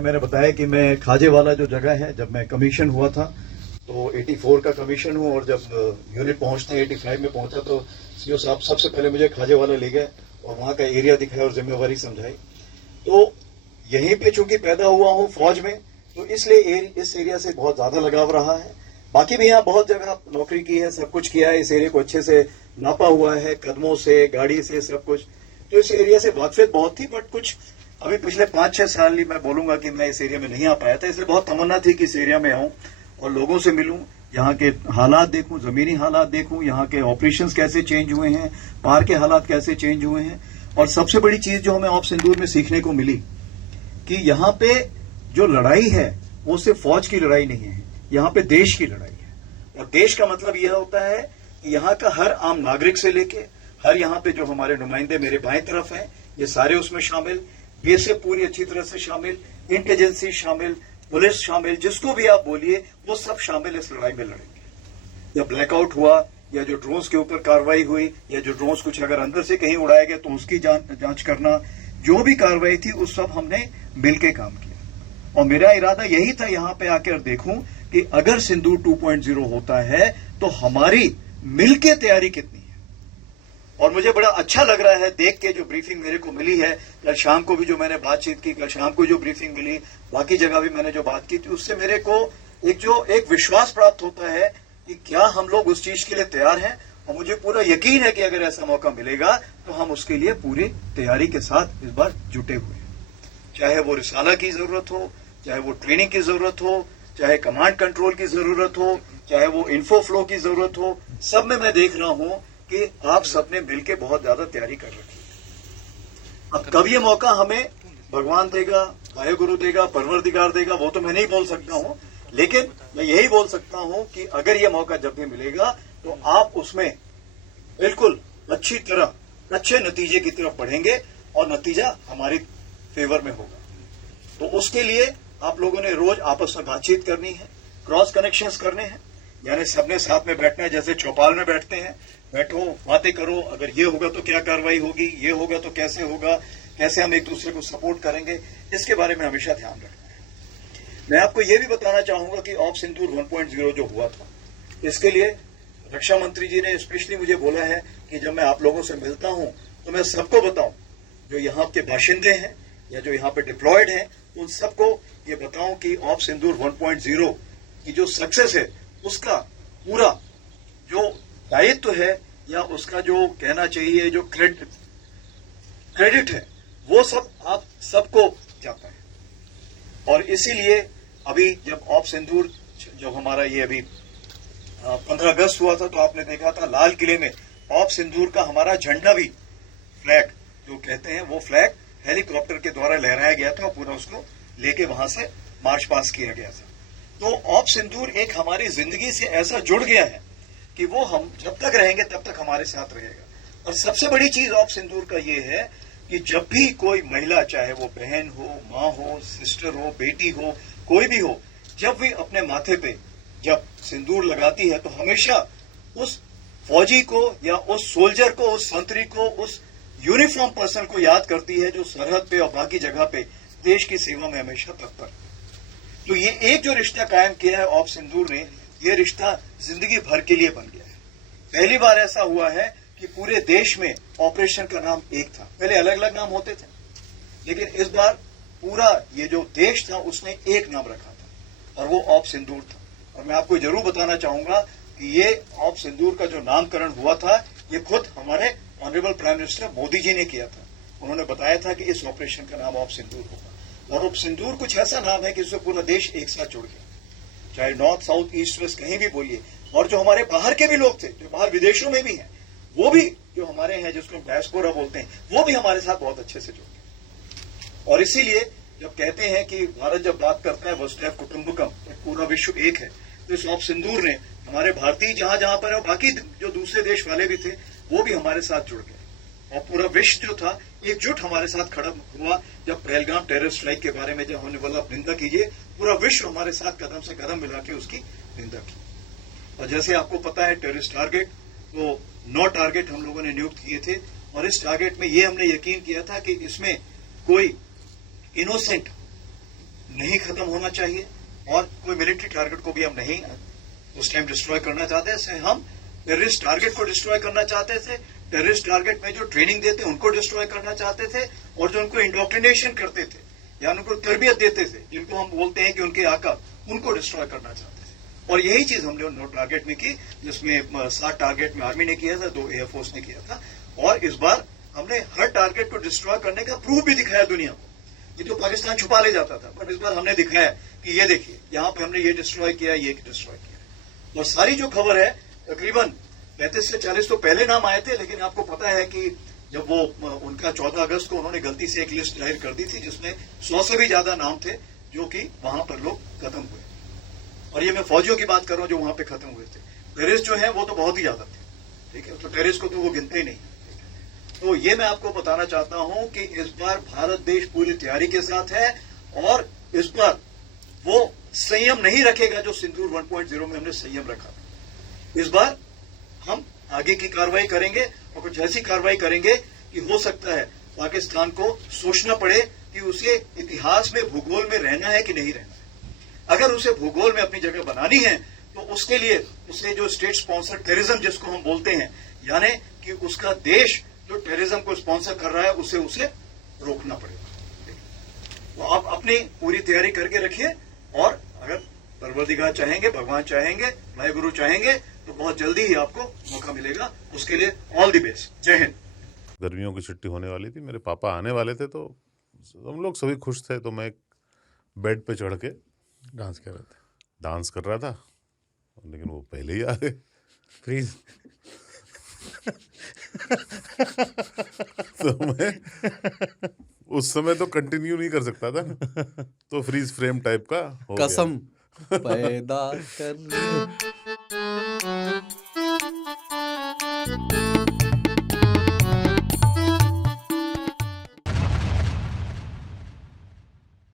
मैंने बताया कि मैं खाजेवाला जो जगह है, जब मैं कमीशन हुआ था तो 84 का कमीशन हुआ और जब यूनिट पहुंचते 85 में पहुंचा तो सीओ साहब सबसे पहले मुझे खाजेवाला ले गए और वहां का एरिया दिखाया और जिम्मेवारी समझाई। तो यहीं पे चूंकि पैदा हुआ हूं फौज में, तो इसलिए इस एरिया से बहुत ज्यादा लगाव रहा है। बाकी भी यहाँ बहुत जगह नौकरी की है, सब कुछ किया है, इस एरिया को अच्छे से नापा हुआ है, कदमों से, गाड़ी से, सब कुछ। तो इस एरिया से वाकफियत बहुत थी, बट कुछ अभी पिछले 5-6 साल ही मैं बोलूंगा कि मैं इस एरिया में नहीं आ पाया था। इसलिए बहुत तमन्ना थी कि इस एरिया में आऊं और लोगों से मिलूं, यहाँ के हालात देखूं, जमीनी हालात देखूं, यहाँ के ऑपरेशंस कैसे चेंज हुए हैं, पार के हालात कैसे चेंज हुए हैं। और सबसे बड़ी चीज जो हमें ऑप सिंदूर में सीखने को मिली कि यहाँ पे जो लड़ाई है वो सिर्फ फौज की लड़ाई नहीं है, यहाँ पे देश की लड़ाई है। और देश का मतलब यह होता है कि यहाँ का हर आम नागरिक से लेके हर यहाँ पे जो हमारे नुमाइंदे मेरे बाएं तरफ हैं, ये सारे उसमें शामिल, बीएसएफ पूरी अच्छी तरह से शामिल, इंटेलिजेंसी शामिल, पुलिस शामिल, जिसको भी आप बोलिए वो सब शामिल इस लड़ाई में लड़ेंगे। या ब्लैकआउट हुआ, या जो ड्रोन्स के ऊपर कार्रवाई हुई, या जो ड्रोन्स कुछ अगर अंदर से कहीं उड़ाया गया तो उसकी जांच करना, जो भी कार्रवाई थी उस सब हमने मिलकर काम किया। और मेरा इरादा यही था यहाँ पे आकर देखूं कि अगर सिंदूर 2.0 होता है तो हमारी मिलके तैयारी कितनी है। और मुझे बड़ा अच्छा लग रहा है देख के जो ब्रीफिंग मेरे को मिली है, कल शाम को भी जो मैंने बातचीत की, कल शाम को जो ब्रीफिंग मिली, बाकी जगह भी मैंने जो बात की थी, उससे मेरे को एक विश्वास प्राप्त होता है कि क्या हम लोग उस चीज के लिए तैयार हैं। और मुझे पूरा यकीन है कि अगर ऐसा मौका मिलेगा तो हम उसके लिए पूरी तैयारी के साथ इस बार जुटे हुए हैं। चाहे वो रिसाला की जरूरत हो, चाहे वो ट्रेनिंग की जरूरत हो, चाहे कमांड कंट्रोल की जरूरत हो, चाहे वो इन्फो फ्लो की जरूरत हो, सब में मैं देख रहा हूं कि आप सबने मिलकर बहुत ज्यादा तैयारी कर रखी है। अब कब ये मौका हमें भगवान देगा, वाहेगुरु देगा, परवरदिगार देगा, वो तो मैं नहीं बोल सकता हूं, लेकिन मैं यही बोल सकता हूं कि अगर ये मौका जब भी मिलेगा तो आप उसमें बिल्कुल अच्छी तरह अच्छे नतीजे की तरफ बढ़ेंगे और नतीजा हमारे फेवर में होगा। तो उसके लिए आप लोगों ने रोज आपस में बातचीत करनी है, क्रॉस कनेक्शंस करने हैं, यानी सबने साथ में बैठना है, जैसे चौपाल में बैठते हैं, बैठो, बातें करो, अगर ये होगा तो क्या कार्रवाई होगी, ये होगा तो कैसे होगा, कैसे हम एक दूसरे को सपोर्ट करेंगे, इसके बारे में हमेशा ध्यान रखना है। मैं आपको ये भी बताना चाहूंगा कि ऑप सिंदूर 1.0 जो हुआ था, इसके लिए रक्षा मंत्री जी ने स्पेशली मुझे बोला है कि जब मैं आप लोगों से मिलता हूं तो मैं सबको बताऊं, जो यहाँ के बाशिंदे हैं या जो यहाँ पे डिप्लॉयड हैं, उन सबको ये बताऊं कि ऑप सिंदूर 1.0 की जो सक्सेस है उसका पूरा जो दायित्व है या उसका जो कहना चाहिए जो क्रेडिट है वो सब आप सबको जाता है। और इसीलिए अभी जब ऑप सिंदूर जब हमारा ये अभी 15 अगस्त हुआ था तो आपने देखा था लाल किले में ऑप सिंदूर का हमारा झंडा भी, फ्लैग जो कहते हैं, वो फ्लैग हेलीकॉप्टर के द्वारा लहराया गया था और पूरा उसको लेके वहां से मार्च पास किया गया था। तो ऑप सिंदूर एक हमारी जिंदगी से ऐसा जुड़ गया है कि वो हम जब तक रहेंगे तब तक हमारे साथ रहेगा। और सबसे बड़ी चीज ऑप सिंदूर का ये है कि जब भी कोई महिला, चाहे वो बहन हो, माँ हो, सिस्टर हो, बेटी हो, कोई भी हो, जब भी अपने माथे पे जब सिंदूर लगाती है तो हमेशा उस फौजी को या उस सोल्जर को, उस संतरी को, उस यूनिफॉर्म पर्सन को याद करती है जो सरहद पे और बाकी जगह पे देश की सेवा में हमेशा तत्पर। तो ये एक जो रिश्ता कायम किया है ऑप सिंदूर ने, ये रिश्ता जिंदगी भर के लिए बन गया है। पहली बार ऐसा हुआ है कि पूरे देश में ऑपरेशन का नाम एक था, पहले अलग अलग नाम होते थे, लेकिन इस बार पूरा ये जो देश था उसने एक नाम रखा था और वो ऑप सिंदूर था। और मैं आपको जरूर बताना चाहूंगा कि ये ऑप सिंदूर का जो नामकरण हुआ था ये खुद हमारे honourable prime minister Modi ji ने किया था। उन्होंने बताया था कि इस ऑपरेशन का नाम ऑप सिंदूर होगा। और ऑप सिंदूर कुछ ऐसा नाम है कि इससे पूरा देश एक साथ जुड़ गया, चाहे नॉर्थ, साउथ, ईस्ट, वेस्ट कहीं भी बोलिए। और जो हमारे बाहर के भी लोग थे, जो बाहर विदेशों में भी हैं, वो भी जो हमारे हैं, जिसको डायस्पोरा बोलते हैं, वो भी हमारे साथ बहुत अच्छे से जुड़ गए। और इसीलिए जब कहते हैं कि भारत जब बात करता है वसुधैव कुटुंबकम, पूरा विश्व एक है, तो इस ऑप सिंदूर ने हमारे भारतीय जहां जहां पर है और बाकी जो दूसरे देश वाले भी थे वो भी हमारे साथ जुड़ गए। और पूरा विश्व जो था एकजुट हमारे साथ खड़ा हुआ। जब पहलगाम टेरर स्ट्राइक के बारे में जब हमने बोला निंदा कीजिए, पूरा विश्व हमारे साथ कदम से कदम मिला के उसकी निंदा की। और जैसे आपको पता है टेररिस्ट टारगेट, तो 9 टारगेट हम लोगों ने नियुक्त किए थे और इस टारगेट में ये हमने यकीन किया था कि इसमें कोई इनोसेंट नहीं खत्म होना चाहिए और कोई मिलिट्री टारगेट को भी हम नहीं उस टाइम डिस्ट्रॉय करना चाहते थे। हम टेररिस्ट टारगेट को डिस्ट्रॉय करना चाहते थे, टेररिस्ट टारगेट में जो ट्रेनिंग देते उनको डिस्ट्रॉय करना चाहते थे, और जो उनको इंडोक्ट्रिनेशन करते थे या उनको तरबियत देते थे, जिनको हम बोलते हैं कि उनके आका, उनको डिस्ट्रॉय करना चाहते थे। और यही चीज हमने नो टारगेट में की, जिसमें 7 टारगेट में आर्मी ने किया था, 2 एयरफोर्स ने किया था। और इस बार हमने हर टारगेट को डिस्ट्रॉय करने का प्रूफ भी दिखाया दुनिया को। ये तो पाकिस्तान छुपा ले जाता था, पर इस बार हमने दिखाया कि ये देखिए यहां पे हमने ये डिस्ट्रॉय किया, ये डिस्ट्रॉय किया। और सारी जो खबर है, तकरीबन 35 से 40 तो पहले नाम आए थे, लेकिन आपको पता है कि जब वो उनका 14 अगस्त को उन्होंने गलती से एक लिस्ट जाहिर कर दी थी, जिसमें 100 से भी ज्यादा नाम थे जो कि वहां पर लोग खत्म हुए। और ये मैं फौजियों की बात कर रहा हूं जो वहां पे खत्म हुए थे। टेररिस्ट जो है वो तो बहुत ही ज्यादा थे, ठीक है, तो टेररिस्ट को तो वो गिनते ही नहीं। तो ये मैं आपको बताना चाहता हूं कि इस बार भारत देश पूरी तैयारी के साथ है, और इस बार वो संयम नहीं रखेगा जो सिंदूर 1.0 में हमने संयम रखा। इस बार हम आगे की कार्रवाई करेंगे, और कुछ ऐसी कार्रवाई करेंगे कि हो सकता है पाकिस्तान को सोचना पड़े कि उसे इतिहास में, भूगोल में रहना है कि नहीं रहना है। अगर उसे भूगोल में अपनी जगह बनानी है तो उसके लिए उसे जो स्टेट स्पॉन्सर टेररिज्म जिसको हम बोलते हैं, यानी कि उसका देश जो टेररिज्म को स्पॉन्सर कर रहा है उसे रोकना पड़ेगा। तो आप अपनी पूरी तैयारी करके रखिए, और अगर परवरदिगार चाहेंगे, भगवान चाहेंगे, भाई गुरु चाहेंगे तो बहुत जल्दी ही आपको मौका मिलेगा। उसके लिए ऑल द बेस्ट। जय हिंद। गर्मियों की छुट्टी होने वाली थी, मेरे पापा आने वाले थे, तो हम लोग सभी खुश थे। तो मैं एक बेड पे चढ़ के डांस कर रहे थे, डांस कर रहा था, लेकिन वो पहले ही आ गए। फ्रीज। तो मैं उस समय तो कंटिन्यू नहीं कर सकता था, तो फ्रीज फ्रेम टाइप का हो गया। कसम पैदा कर